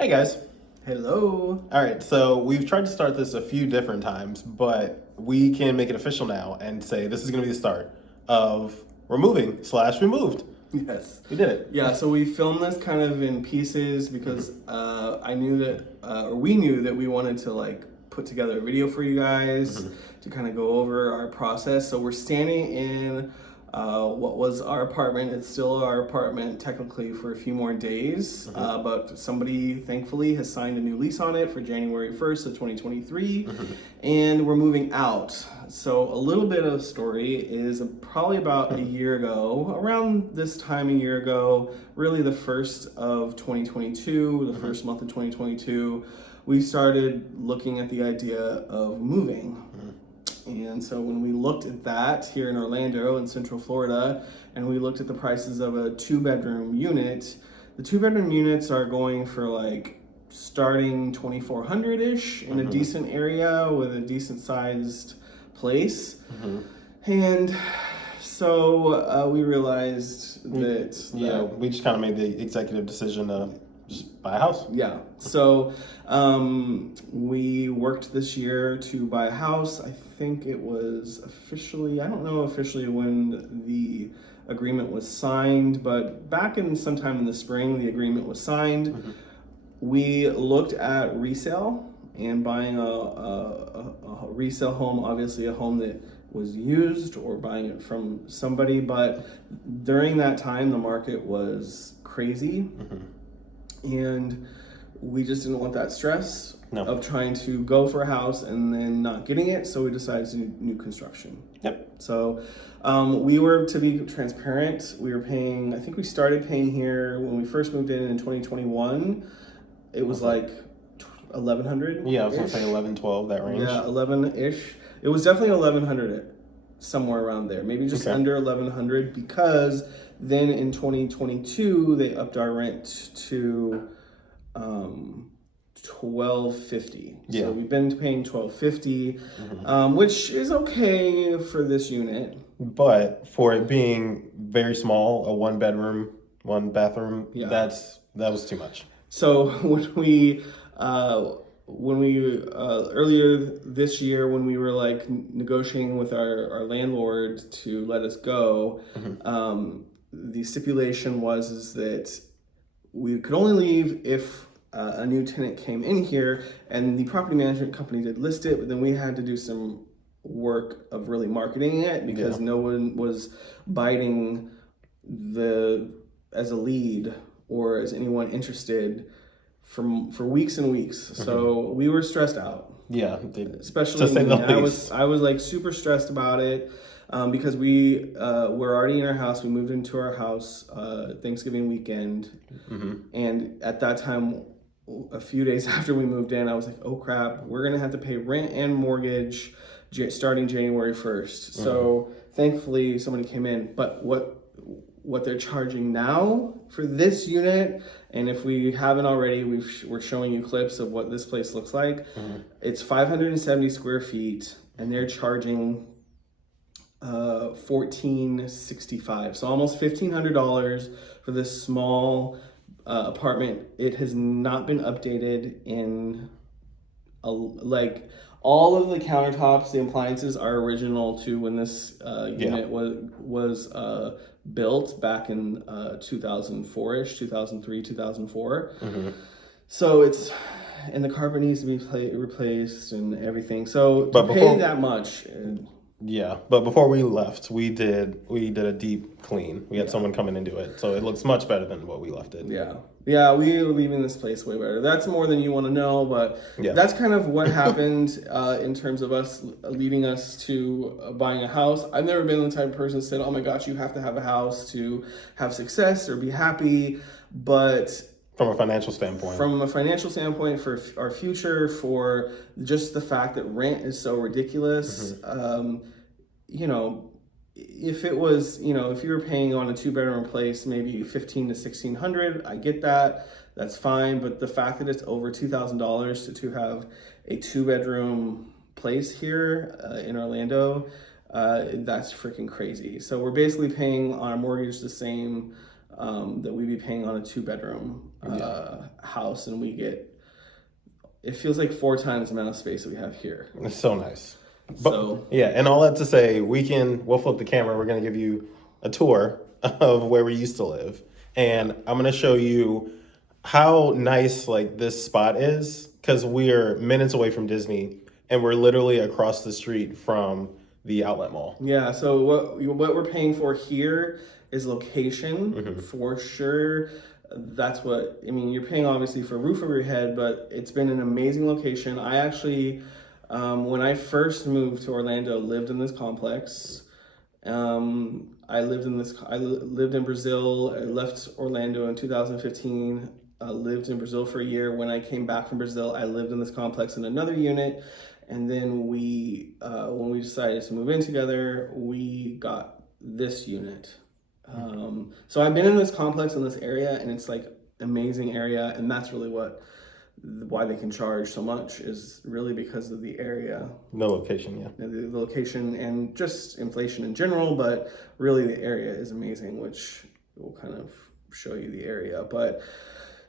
Hey guys. Hello. All right, so we've tried to start this a few different times, but we can make it official now and say this is going to be the start of removing slash removed. Yes. We did it. Yeah, so we filmed this kind of in pieces because I knew that, or we knew that we wanted to like put together a video for you guys to kind of go over our process. So we're standing in what was our apartment. It's still our apartment technically for a few more days, but somebody thankfully has signed a new lease on it for January 1st of 2023, and we're moving out. So a little bit of story is probably about a year ago, around this time a year ago, really the first of 2022, the first month of 2022, we started looking at the idea of moving. And so when we looked at that here in Orlando in Central Florida, and we looked at the prices of a 2-bedroom unit, the 2-bedroom units are going for like starting 2,400-ish in a decent area with a decent sized place. And so we realized that We just kind of made the executive decision to just buy a house. yeah. So we worked this year to buy a house. I think it was officially, I don't know officially when the agreement was signed, but back in sometime in the spring, the agreement was signed. We looked at resale and buying a resale home, obviously a home that was used, or buying it from somebody. But during that time, the market was crazy. And we just didn't want that stress of trying to go for a house and then not getting it, so we decided to do new construction. Yep. So we were, to be transparent, we were paying, I think we started paying here when we first moved in 2021. It was like 1,100. Yeah, I was going to say 11, 12, that range. Yeah, 11-ish. It was definitely 1,100, somewhere around there, maybe just under 1,100, because then in 2022 they upped our rent to $1,250. Yeah. So we've been paying $1,250, which is okay for this unit. But for it being very small, a 1-bedroom, 1-bathroom, that was too much. So when we earlier this year, when we were like negotiating with our landlord to let us go, the stipulation was that we could only leave if a new tenant came in here, and the property management company did list it, but then we had to do some work of really marketing it because no one was biting as a lead or as anyone interested for weeks and weeks. So we were stressed out. Yeah, especially me. I was like super stressed about it because we were already in our house. We moved into our house Thanksgiving weekend, and at that time, a few days after we moved in, I was like, oh crap, we're gonna have to pay rent and mortgage starting January 1st. So thankfully somebody came in, but what they're charging now for this unit, and if we haven't already, we're showing you clips of what this place looks like. It's 570 square feet, and they're charging $1,465, so almost $1,500 for this small apartment. It has not been updated in like all of the countertops, the appliances are original to when this unit was built back in 2004-ish, 2003, 2004. So it's, and the carpet needs to be replaced and everything. So to pay that much. But before we left, we did a deep clean. We had someone come in and do it, so it looks much better than what we left it. Yeah, we were leaving this place way better. That's more than you want to know, but that's kind of what happened in terms of us leading us to buying a house. I've never been the type of person that said, oh my gosh, you have to have a house to have success or be happy, but from a financial standpoint, for our future, for just the fact that rent is so ridiculous, if it was, if you were paying on a 2-bedroom place, maybe $1,500 to $1,600, I get that. That's fine. But the fact that it's over $2,000 to have a 2-bedroom place here in Orlando, that's freaking crazy. So we're basically paying on our mortgage the same that we'd be paying on a 2-bedroom house, and it feels like 4 times the amount of space that we have here. It's so nice. So yeah, and all that to say, we'll flip the camera. We're gonna give you a tour of where we used to live, and I'm gonna show you how nice like this spot is, because we're minutes away from Disney, and we're literally across the street from the outlet mall. Yeah, so what we're paying for here is location for sure. That's what I mean. You're paying obviously for a roof over your head, but it's been an amazing location. I actually, when I first moved to Orlando, lived in this complex. I lived in Brazil. I left Orlando in 2015. Lived in Brazil for a year. When I came back from Brazil, I lived in this complex in another unit. And then when we decided to move in together, we got this unit. So I've been in this complex in this area, and it's like amazing area. And that's really why they can charge so much, is really because of the area. The location, yeah. The location and just inflation in general, but really the area is amazing, which will kind of show you the area. But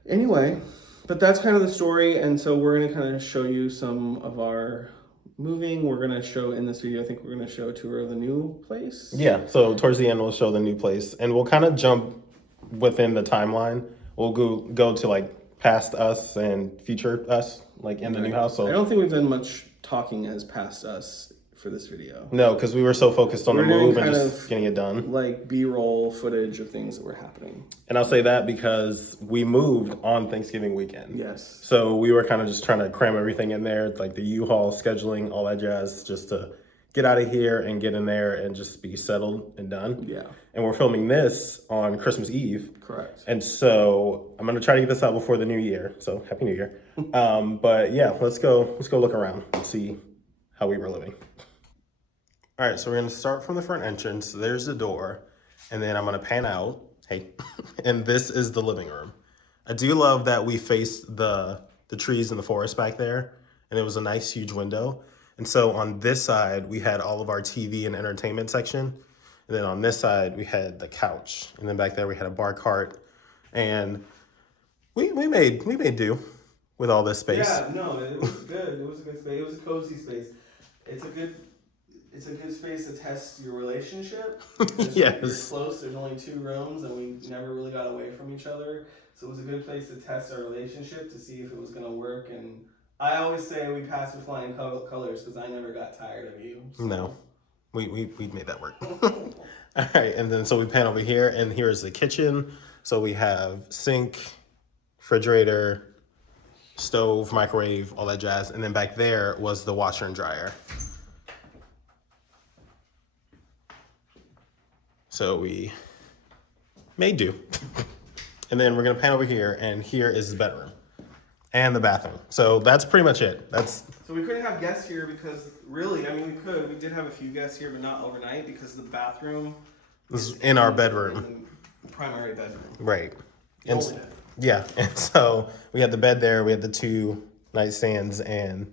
anyway, but that's kind of the story. And so we're going to kind of show you some of our moving. We're going to show in this video, I think we're going to show a tour of the new place. Yeah, so towards the end, we'll show the new place, and we'll kind of jump within the timeline. We'll go to like past us and future us, like in the new house. So I don't think we've done much talking as past us for this video. No, because we were so focused on the move and just getting it done. Like B-roll footage of things that were happening. And I'll say that because we moved on Thanksgiving weekend. Yes. So we were kind of just trying to cram everything in there, like the U-Haul scheduling, all that jazz, just to get out of here and get in there and just be settled and done. Yeah. And we're filming this on Christmas Eve. Correct. And so I'm gonna try to get this out before the new year. So Happy New Year. But yeah, let's go look around and see how we were living. All right, so we're gonna start from the front entrance. There's the door, and then I'm gonna pan out. Hey, and this is the living room. I do love that we faced the trees and the forest back there, and it was a nice huge window. And so on this side, we had all of our TV and entertainment section. And then on this side, we had the couch. And then back there, we had a bar cart. And we made do with all this space. Yeah, no, it was good. It was a good space. It was a cozy space. It's a good space to test your relationship. Yes. You're close. There's only 2 rooms, and we never really got away from each other. So it was a good place to test our relationship to see if it was going to work. And I always say we passed with flying colors because I never got tired of you. So. No, we made that work. All right, and then so we pan over here, and here is the kitchen. So we have sink, refrigerator, stove, microwave, all that jazz. And then back there was the washer and dryer. So we made do. And then we're gonna pan over here, and here is the bedroom and the bathroom. So that's pretty much it. So we couldn't have guests here because really, I mean, we did have a few guests here, but not overnight because the bathroom is in our bedroom. The primary bedroom. Right. And yeah, and so we had the bed there, we had the 2 nightstands and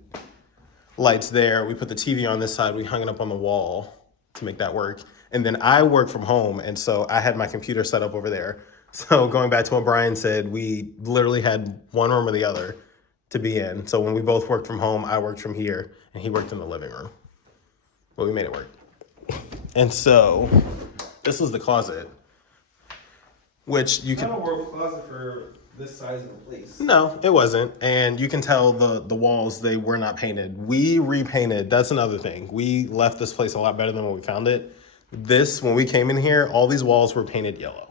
lights there. We put the TV on this side, we hung it up on the wall to make that work. And then I work from home, and so I had my computer set up over there. So going back to what Brian said, we literally had one room or the other to be in. So when we both worked from home, I worked from here, and he worked in the living room. But we made it work. And so this was the closet, which you can... Not a world closet for this size of a place. No, it wasn't. And you can tell the walls, they were not painted. We repainted. That's another thing. We left this place a lot better than when we found it. When we came in here, all these walls were painted yellow.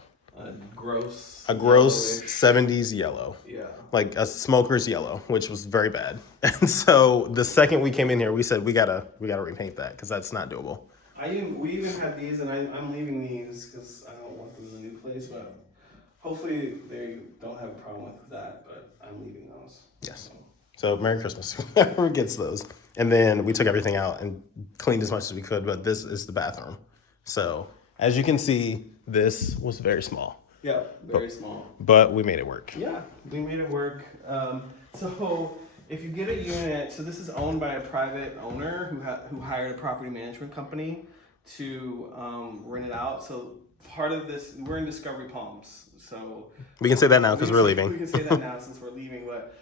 A gross 70s yellow. Yeah. Like a smoker's yellow, which was very bad. And so the second we came in here, we said we gotta repaint that because that's not doable. We even had these, and I'm leaving these because I don't want them in the new place, but hopefully they don't have a problem with that, but I'm leaving those. Yes. So Merry Christmas, whoever gets those. And then we took everything out and cleaned as much as we could, but this is the bathroom. So as you can see, this was very small. Yeah, very small. But we made it work. Yeah, we made it work. So if you get a unit, so this is owned by a private owner who hired a property management company to rent it out. So part of this, we're in Discovery Palms, so We can say that now because we're leaving. We can say that now since we're leaving, but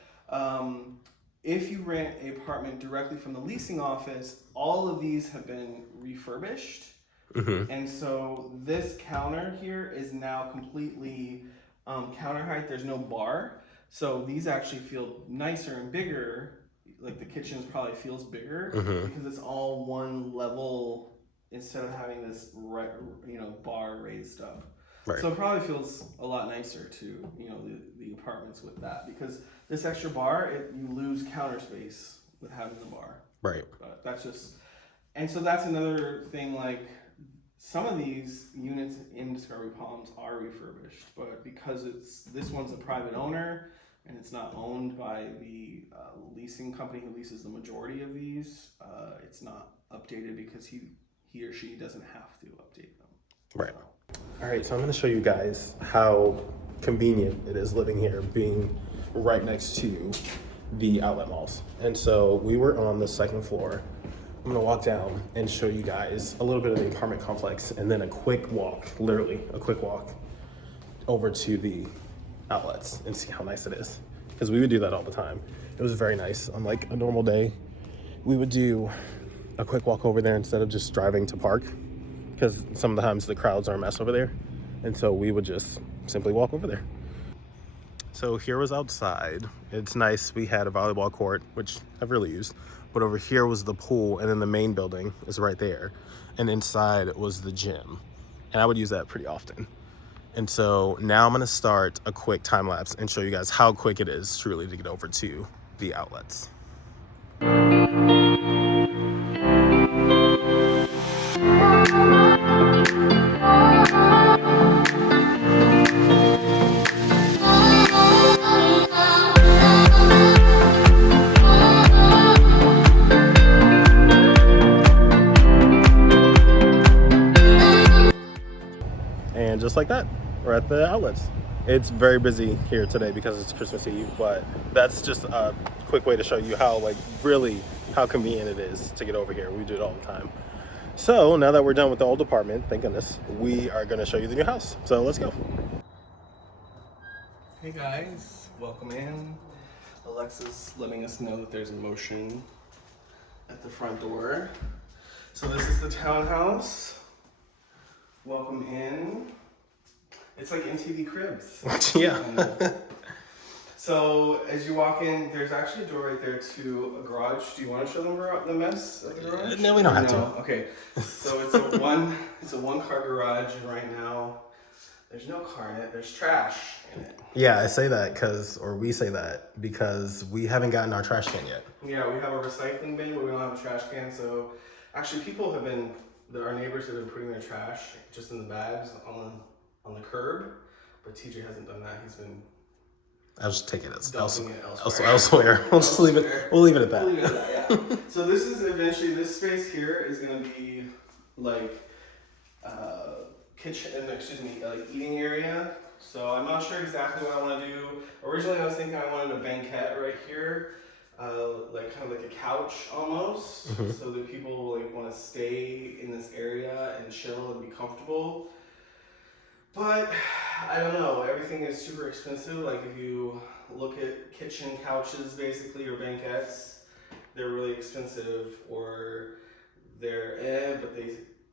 if you rent an apartment directly from the leasing office, all of these have been refurbished. And so this counter here is now completely counter height. There's no bar. So these actually feel nicer and bigger. Like the kitchen probably feels bigger because it's all one level instead of having this bar raised up. Right. So it probably feels a lot nicer to the apartments with that, because this extra bar, you lose counter space with having the bar. Right. But that's just, and so that's another thing, like some of these units in Discovery Palms are refurbished, but because this one's a private owner and it's not owned by the leasing company who leases the majority of these, it's not updated because he or she doesn't have to update them. Right. All right, so I'm going to show you guys how convenient it is living here, being right next to the outlet malls. And so we were on the second floor. I'm going to walk down and show you guys a little bit of the apartment complex and then a quick walk, literally a quick walk over to the outlets and see how nice it is. Because we would do that all the time. It was very nice. On like a normal day, we would do a quick walk over there instead of just driving to park, because some of the times the crowds are a mess over there. And so we would just simply walk over there. So here was outside. It's nice. We had a volleyball court, which I've really used. But over here was the pool, and then the main building is right there. And inside was the gym. And I would use that pretty often. And so now I'm gonna start a quick time lapse and show you guys how quick it is truly to get over to the outlets. And just like that, we're at the outlets. It's very busy here today because it's Christmas Eve, but that's just a quick way to show you how really how convenient it is to get over here. We do it all the time. So now that we're done with the old apartment, thank goodness, we are gonna show you the new house. So let's go. Hey guys, welcome in. Alexa's letting us know that there's motion at the front door. So this is the townhouse. Welcome in. It's like MTV Cribs. Yeah. So as you walk in, there's actually a door right there to a garage. Do you want to show them the mess at the garage? No, we don't have to. Okay. So it's a one car garage, and right now there's no car in it. There's trash in it. Yeah, I say that we say that because we haven't gotten our trash can yet. Yeah, we have a recycling bin, but we don't have a trash can. So actually, our neighbors have been putting their trash just in the bags on the curb, but TJ hasn't done that. He's been I'll just take it elsewhere. We'll just leave it. We'll leave it at that. We'll leave it at that, yeah. So this is eventually, this space here is gonna be like eating area. So I'm not sure exactly what I want to do. Originally, I was thinking I wanted a banquette right here, like kind of like a couch almost, so that people want to stay in this area and chill and be comfortable. But I don't know, everything is super expensive. Like if you look at kitchen couches basically, or banquettes, they're really expensive, or they're but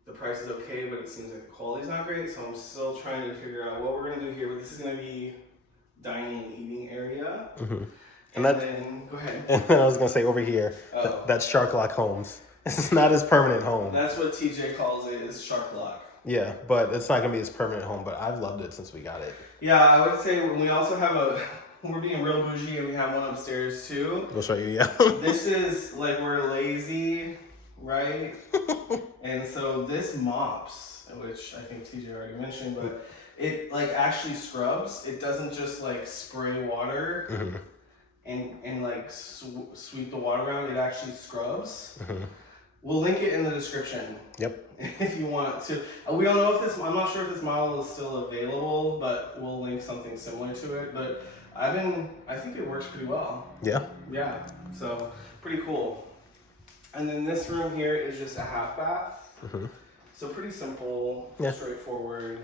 the price is okay, but it seems like the quality's not great. So I'm still trying to figure out what we're gonna do here. But this is gonna be dining and eating area. And then go ahead. And then I was gonna say over here, that's Shark Lock Homes. It's not his permanent home. That's what TJ calls it, is Shark Lock. Yeah, but it's not gonna be his permanent home. But I've loved it since we got it. Yeah, I would say we also have we're being real bougie, and we have one upstairs too. We'll show you. Yeah. This is we're lazy, right? And so this mops, which I think TJ already mentioned, but it actually scrubs. It doesn't just spray water and sweep the water around. It actually scrubs. We'll link it in the description. Yep. If you want to. We don't know if I'm not sure if this model is still available, but we'll link something similar to it. But I think it works pretty well. Yeah? Yeah. So pretty cool. And then this room here is just a half bath. So pretty simple, Yeah. straightforward.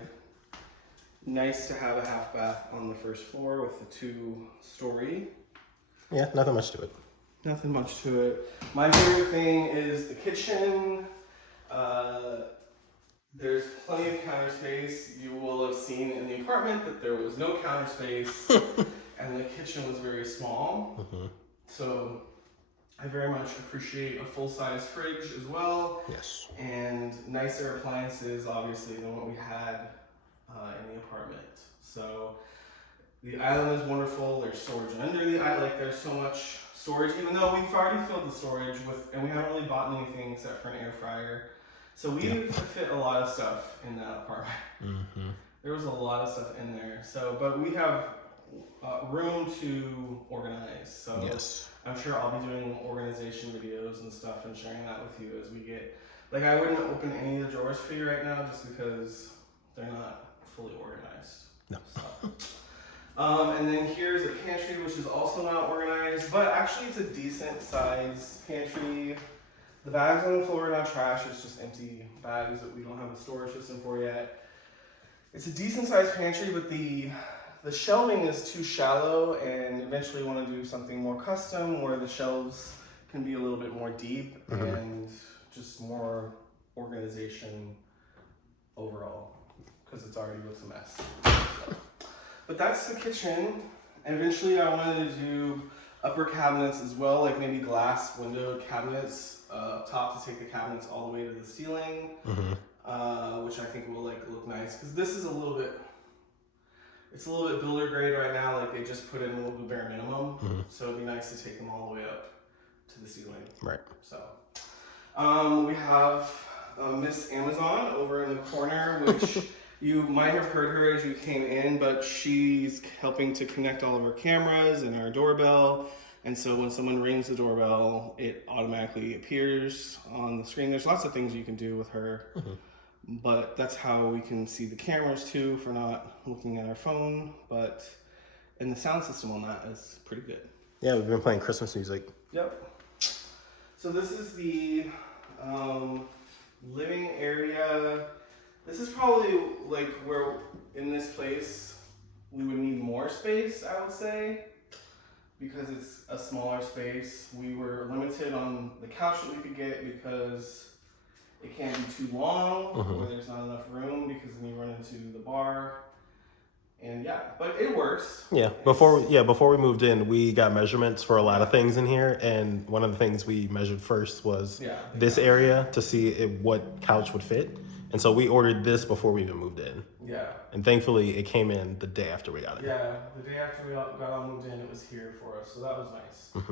Nice to have a half bath on the first floor with the 2-story. Yeah, nothing much to it. Nothing much to it. My favorite thing is the kitchen. There's plenty of counter space. You will have seen in the apartment that there was no counter space and the kitchen was very small. So I very much appreciate a full-size fridge as well. Yes. And nicer appliances, obviously, than what we had in the apartment. So the island is wonderful. There's storage under the island. Like, there's so much storage, even though we've already filled the storage with, and we haven't really bought anything except for an air fryer. So we fit a lot of stuff in that apartment. There was a lot of stuff in there. So, but we have room to organize. So Yes. I'm sure I'll be doing organization videos and stuff and sharing that with you as we get. Like, I wouldn't open any of the drawers for you right now just because they're not fully organized. No. So. And then here's a pantry, which is also not organized, but actually it's a decent size pantry. The bags on the floor are not trash, it's just empty bags that we don't have a storage system for yet. It's a decent sized pantry, but the shelving is too shallow, and eventually want to do something more custom where the shelves can be a little bit more deep and just more organization overall, because it's already looks a mess. So. But that's the kitchen, and eventually I wanted to do upper cabinets as well, like maybe glass windowed cabinets up top to take the cabinets all the way to the ceiling, which I think will like look nice, because this is a little bit builder grade right now. Like, they just put in a little bit bare minimum, so it'd be nice to take them all the way up to the ceiling. Right. So we have Miss Amazon over in the corner, which you might have heard her as you came in, but she's helping to connect all of our cameras and our doorbell. And so when someone rings the doorbell, it automatically appears on the screen. There's lots of things you can do with her, but that's how we can see the cameras too, for not looking at our phone. And the sound system on that is pretty good. Yeah, we've been playing Christmas music. Yep. So this is the living area. This is probably like where in this place we would need more space, I would say, because it's a smaller space. We were limited on the couch that we could get because it can't be too long, or there's not enough room because then you run into the bar. And yeah, but it works. Yeah, before we moved in, we got measurements for a lot of things in here, and one of the things we measured first was this area to see what couch would fit. And so we ordered this before we even moved in. Yeah. And thankfully, it came in the day after we got it. Yeah, the day after we got all moved in, it was here for us, so that was nice.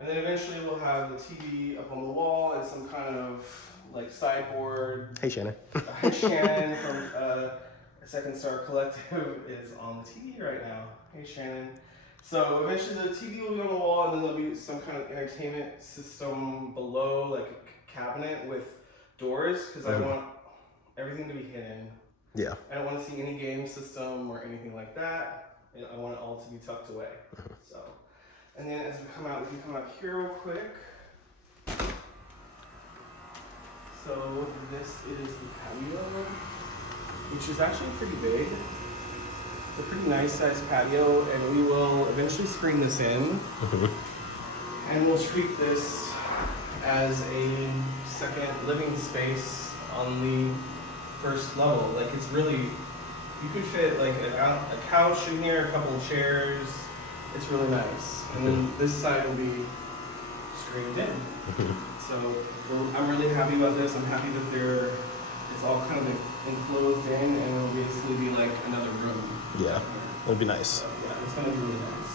And then eventually we'll have the TV up on the wall and some kind of like sideboard. Hey, Shannon. Shannon from Second Star Collective is on the TV right now. Hey, Shannon. So eventually the TV will be on the wall, and then there'll be some kind of entertainment system below, like a cabinet with doors, because I want everything to be hidden. Yeah. I don't want to see any game system or anything like that. I want it all to be tucked away. So, and then as we come out, we can come out here real quick. So this is the patio, which is actually pretty big. It's a pretty nice sized patio, and we will eventually screen this in. And we'll treat this as a second living space on the first level. Like, it's really, you could fit like a couch in here, a couple of chairs. It's really nice. And then this side will be screened in. So I'm really happy about this. I'm happy that it's all kind of enclosed in, and it'll basically be like another room. Yeah, it'd be nice. So, yeah, it's gonna be really nice.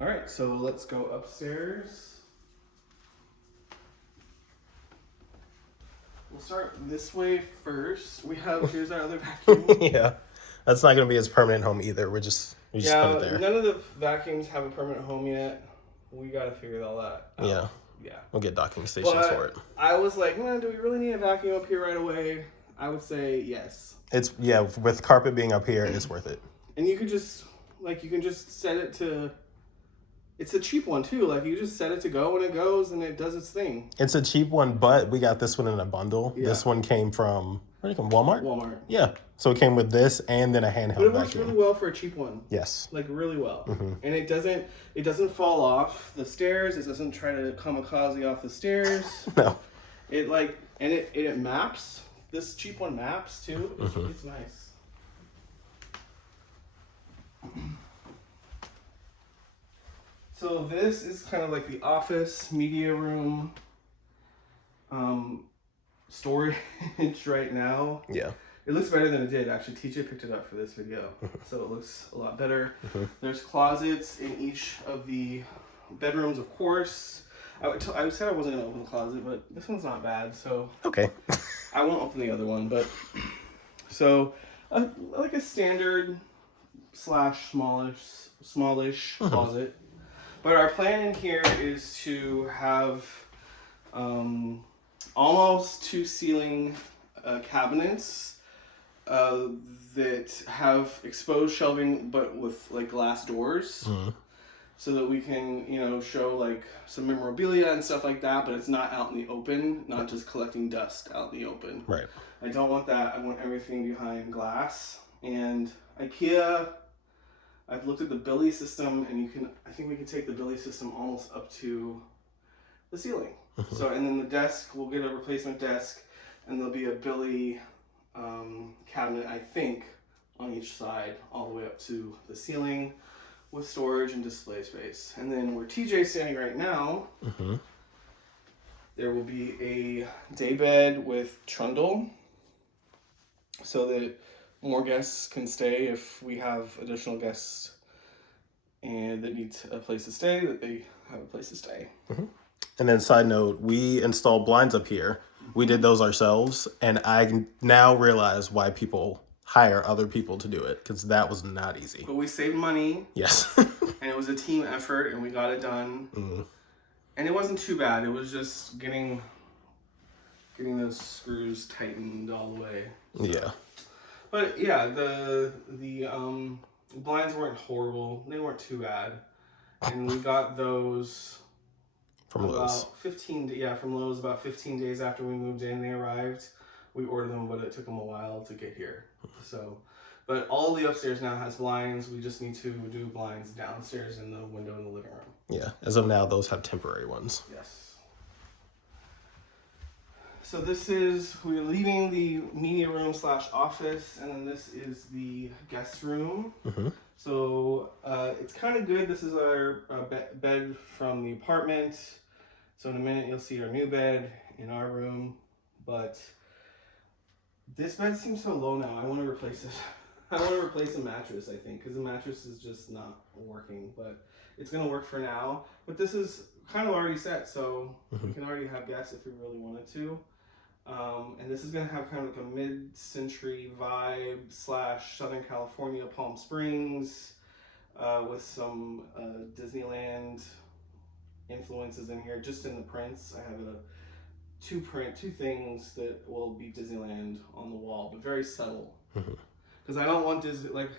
All right, so let's go upstairs. We'll start this way first. Here's our other vacuum. Yeah, that's not gonna be his permanent home either. We just put it there. None of the vacuums have a permanent home yet. We gotta figure all that out. Yeah. We'll get docking stations for it. I was like, man, do we really need a vacuum up here right away? I would say yes. With carpet being up here, it's worth it. And you can just set it to It's a cheap one too. Like you just set it to go and it goes and it does its thing. It's a cheap one, but we got this one in a bundle. Yeah. This one came from, where did it come? Walmart? Walmart. Yeah. So it came with this and then a handheld But it works vacuum. really well for a cheap one. Yes. Like really well. And it doesn't fall off the stairs. It doesn't try to kamikaze off the stairs. No. It maps. This cheap one maps too. It's nice. So this is kind of like the office media room storage right now. Yeah. It looks better than it did. Actually, TJ picked it up for this video, so it looks a lot better. There's closets in each of the bedrooms, of course. I said I wasn't going to open the closet, but this one's not bad, so... Okay. I won't open the other one, but... So, like a standard / smallish closet. But our plan in here is to have almost 2 ceiling cabinets that have exposed shelving, but with like glass doors, so that we can, you know, show like some memorabilia and stuff like that. But it's not out in the open, not just collecting dust out in the open. Right. I don't want that. I want everything behind glass. And IKEA, I've looked at the Billy system, and I think we can take the Billy system almost up to the ceiling. So, and then the desk, we'll get a replacement desk, and there'll be a Billy cabinet, I think, on each side, all the way up to the ceiling, with storage and display space. And then where TJ's standing right now, there will be a day bed with trundle, so that more guests can stay if we have additional guests and that need a place to stay, that they have a place to stay. And then side note, we installed blinds up here. We did those ourselves, and I now realize why people hire other people to do it, because that was not easy. But we saved money. Yes. And it was a team effort, and we got it done. And it wasn't too bad. It was just getting those screws tightened all the way. So. Yeah. But yeah, the blinds weren't horrible. They weren't too bad. And we got those From Lowe's. From Lowe's about 15 days after we moved in. They arrived. We ordered them, but it took them a while to get here. So, but all the upstairs now has blinds. We just need to do blinds downstairs in the window in the living room. Yeah. As of now, those have temporary ones. Yes. So we're leaving the media room / office, and then this is the guest room. So it's kind of good. This is our bed from the apartment. So in a minute you'll see our new bed in our room, but this bed seems so low now. I want to replace it. I want to replace the mattress, I think, because the mattress is just not working, but it's going to work for now. But this is kind of already set, so we can already have guests if we really wanted to. And this is going to have kind of like a mid-century vibe / Southern California, Palm Springs, with some Disneyland influences in here. Just in the prints, I have two things that will be Disneyland on the wall, but very subtle. Because I don't want Disney, like,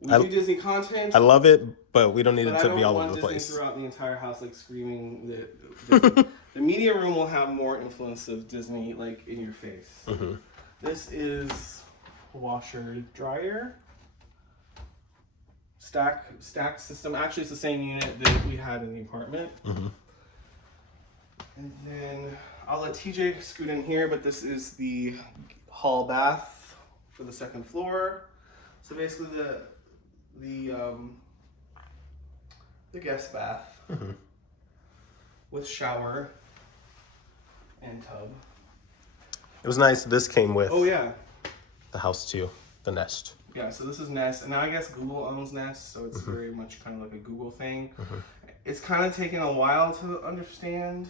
we do Disney content. I love it, but we don't need it to be all over the Disney place. Throughout the entire house, like screaming that the media room will have more influence of Disney, like in your face. This is a washer dryer stack system. Actually, it's the same unit that we had in the apartment. And then I'll let TJ scoot in here, but this is the hall bath for the second floor. So basically the guest bath with shower and tub. It was nice. This came with the house too, the Nest. Yeah, so this is Nest, and now I guess Google owns Nest, so it's very much kind of like a Google thing. It's kind of taken a while to understand.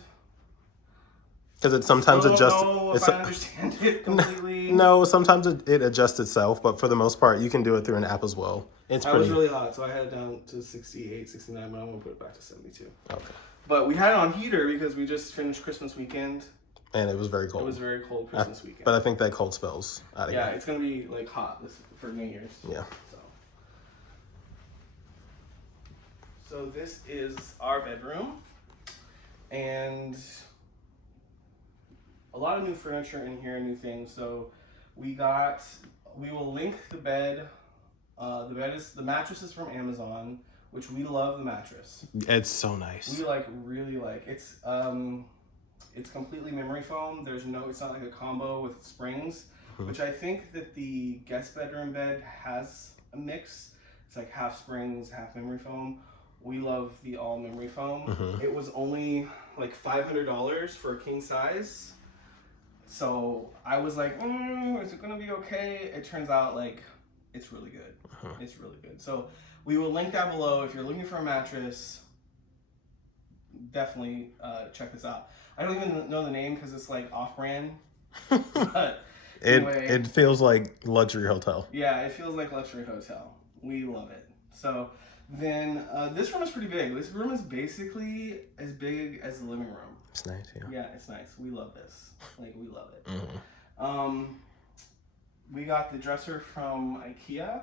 Because it sometimes adjusts. I understand it completely. No, sometimes it adjusts itself, but for the most part, you can do it through an app as well. It's I pretty. was really hot, so I had it down to 68, 69, but I'm gonna put it back to 72. Okay. But we had it on heater because we just finished Christmas weekend. And it was very cold. It was very cold Christmas weekend. But I think that cold spells out of here. Yeah, it's gonna be like hot for New Year's. Yeah. So this is our bedroom, and a lot of new furniture in here, new things. So we will link the bed. The mattress is from Amazon, which we love the mattress. It's so nice. We really like it's completely memory foam. It's not like a combo with springs, which I think that the guest bedroom bed has a mix. It's like half springs, half memory foam. We love the all memory foam. It was only like $500 for a king size. So I was like, is it gonna be okay? It turns out like it's really good. It's really good. So we will link down below. If you're looking for a mattress, definitely check this out. I don't even know the name because it's like off-brand. But anyway, it feels like luxury hotel. Yeah, it feels like luxury hotel. We love it. So then this room is pretty big. This room is basically as big as the living room. It's nice, yeah. Yeah, it's nice. We love this. Like, we love it. We got the dresser from IKEA.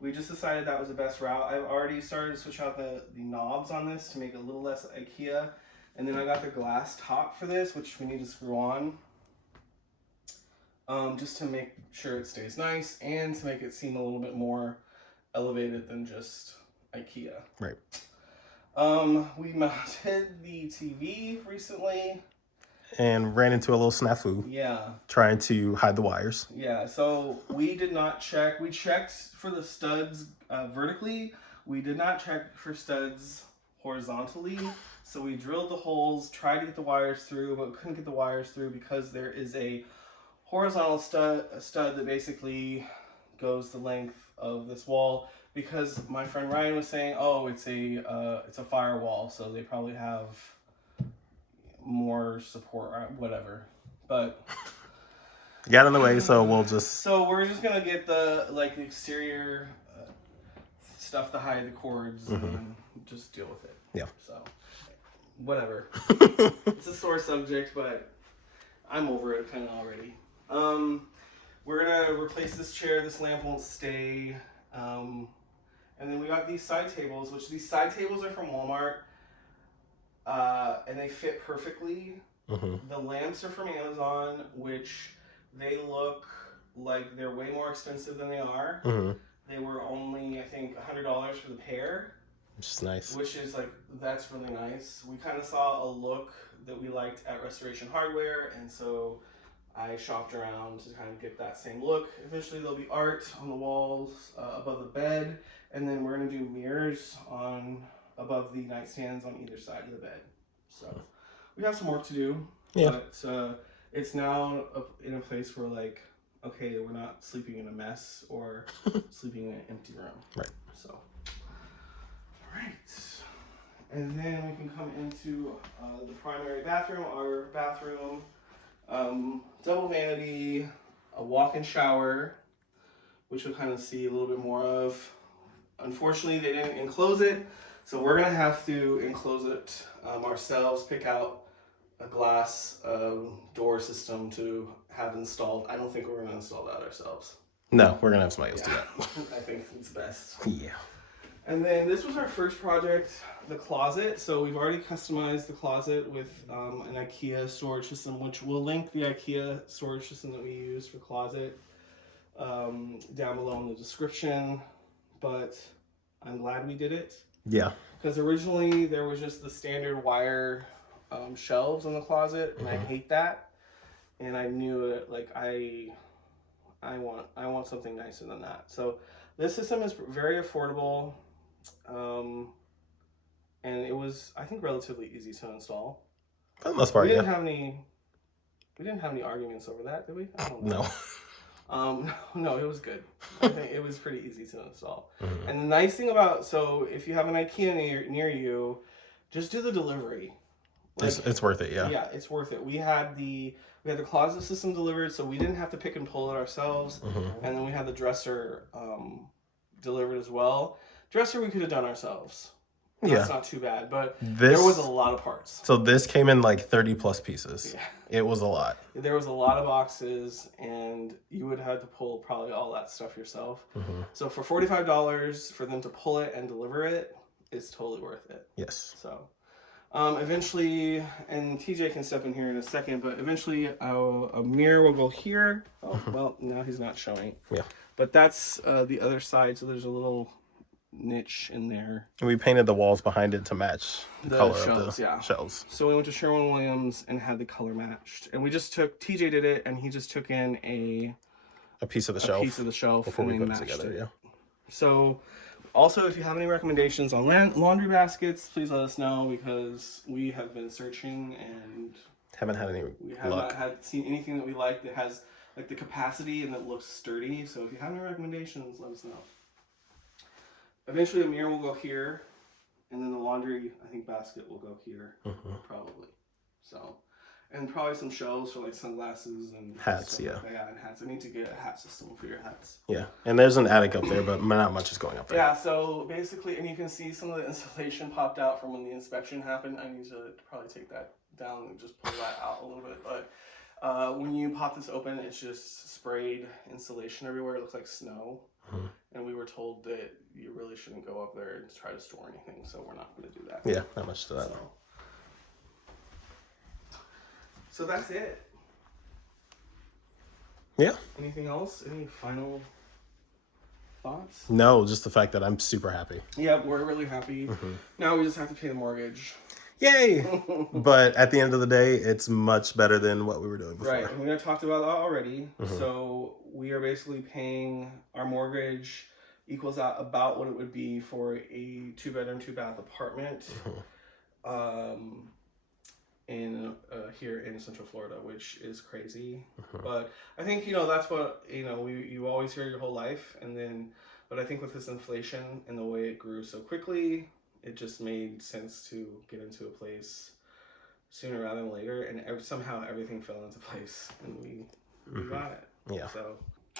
We just decided that was the best route. I've already started to switch out the knobs on this to make it a little less IKEA. And then I got the glass top for this, which we need to screw on. Just to make sure it stays nice and to make it seem a little bit more elevated than just IKEA. Right. We mounted the TV recently. And ran into a little snafu. Yeah. Trying to hide the wires. Yeah, so we did not check. We checked for the studs vertically. We did not check for studs horizontally. So we drilled the holes, tried to get the wires through, but couldn't get the wires through because there is a horizontal stud that basically goes the length of this wall. Because my friend Ryan was saying, oh, it's a firewall, so they probably have more support or whatever. But got in the way, so we're just gonna get the exterior stuff to hide the cords and just deal with it. Yeah. So whatever. It's a sore subject, but I'm over it kind of already. We're gonna replace this chair. This lamp won't stay. And then we got these side tables, which these side tables are from Walmart. And they fit perfectly. The lamps are from Amazon, which they look like they're way more expensive than they are. They were only, I think, $100 for the pair. Which is nice. Which is that's really nice. We kind of saw a look that we liked at Restoration Hardware, and so I shopped around to kind of get that same look. Eventually there'll be art on the walls above the bed, and then we're going to do mirrors above the nightstands on either side of the bed. So we have some work to do, but it's now in a place where okay, we're not sleeping in a mess or sleeping in an empty room. Right. So, all right. And then we can come into the primary bathroom, our bathroom, double vanity, a walk-in shower, which we'll kind of see a little bit more of. Unfortunately, they didn't enclose it. So we're gonna have to enclose it ourselves, pick out a glass door system to have installed. I don't think we're gonna install that ourselves. No, we're gonna have somebody else do that. I think it's best. Yeah. And then this was our first project, the closet. So we've already customized the closet with an IKEA storage system, which we'll link the IKEA storage system that we use for closet down below in the description. But I'm glad we did it. Yeah. Because originally there was just the standard wire shelves in the closet, and I hate that. And I knew that I want something nicer than that. So this system is very affordable, and it was, I think, relatively easy to install. For the most part, we didn't have any arguments over that, did we? I don't know. No. No, it was good. I think it was pretty easy to install. And the nice thing about, so if you have an IKEA near you, just do the delivery. It's worth it, yeah. Yeah, it's worth it. We had the closet system delivered, so we didn't have to pick and pull it ourselves. And then we had the dresser delivered as well. Dresser we could have done ourselves. That's not too bad, but there was a lot of parts. So this came in 30 plus pieces. Yeah. It was a lot. There was a lot of boxes, and you would have to pull probably all that stuff yourself. So for $45 for them to pull it and deliver it, it's totally worth it. Yes. So, eventually, and TJ can step in here in a second, but eventually a mirror will go here. Oh, well, now he's not showing. Yeah. But that's the other side, so there's a little niche in there. And we painted the walls behind it to match the color of the shelves. So we went to Sherwin-Williams and had the color matched. And we just took, TJ did it, and he just took in a piece of the shelf before we and put it matched together. it. Yeah. So also, if you have any recommendations on laundry baskets, please let us know, because we have been searching and haven't had any we have luck. not seen anything that we like that has like the capacity and that looks sturdy. So if you have any recommendations, let us know. Eventually, the mirror will go here, and then the laundry, I think, basket will go here, probably. So, and probably some shelves for like sunglasses and hats. Like yeah, and hats. I need to get a hat system for your hats. Yeah, and there's an attic up there, but not much is going up there. Yeah. So basically, and you can see some of the insulation popped out from when the inspection happened. I need to probably take that down and just pull that out a little bit, but. When you pop this open, it's just sprayed insulation everywhere. It looks like snow. And we were told that you really shouldn't go up there and try to store anything, so we're not going to do that. Yeah, not much to that. So that's it. Yeah. Anything else? Any final thoughts? No, just the fact that I'm super happy. Yeah, we're really happy. Now we just have to pay the mortgage. Yay! But at the end of the day, it's much better than what we were doing before. Right, and we talked about that already. So we are basically paying our mortgage equals out about what it would be for a 2-bedroom, 2-bath apartment in here in Central Florida, which is crazy. But I think, that's what, you always hear your whole life. But I think with this inflation and the way it grew so quickly, it just made sense to get into a place sooner rather than later, and somehow everything fell into place, and we got it. Yeah. So,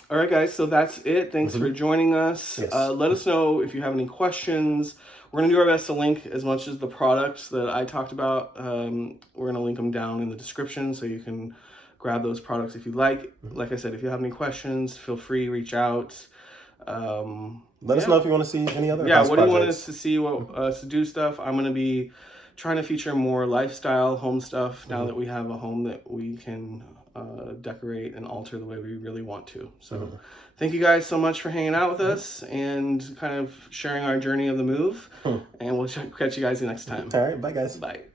all right, guys. So that's it. Thanks for joining us. Yes. Let us know if you have any questions. We're gonna do our best to link as much as the products that I talked about. We're gonna link them down in the description, so you can grab those products if you like. Like I said, if you have any questions, feel free, reach out. Let us know if you want to see any other what do you want projects. us to see, us to do stuff. I'm going to be trying to feature more lifestyle home stuff now that we have a home that we can decorate and alter the way we really want to. So thank you guys so much for hanging out with us and kind of sharing our journey of the move. And we'll catch you guys next time. All right, bye guys. Bye.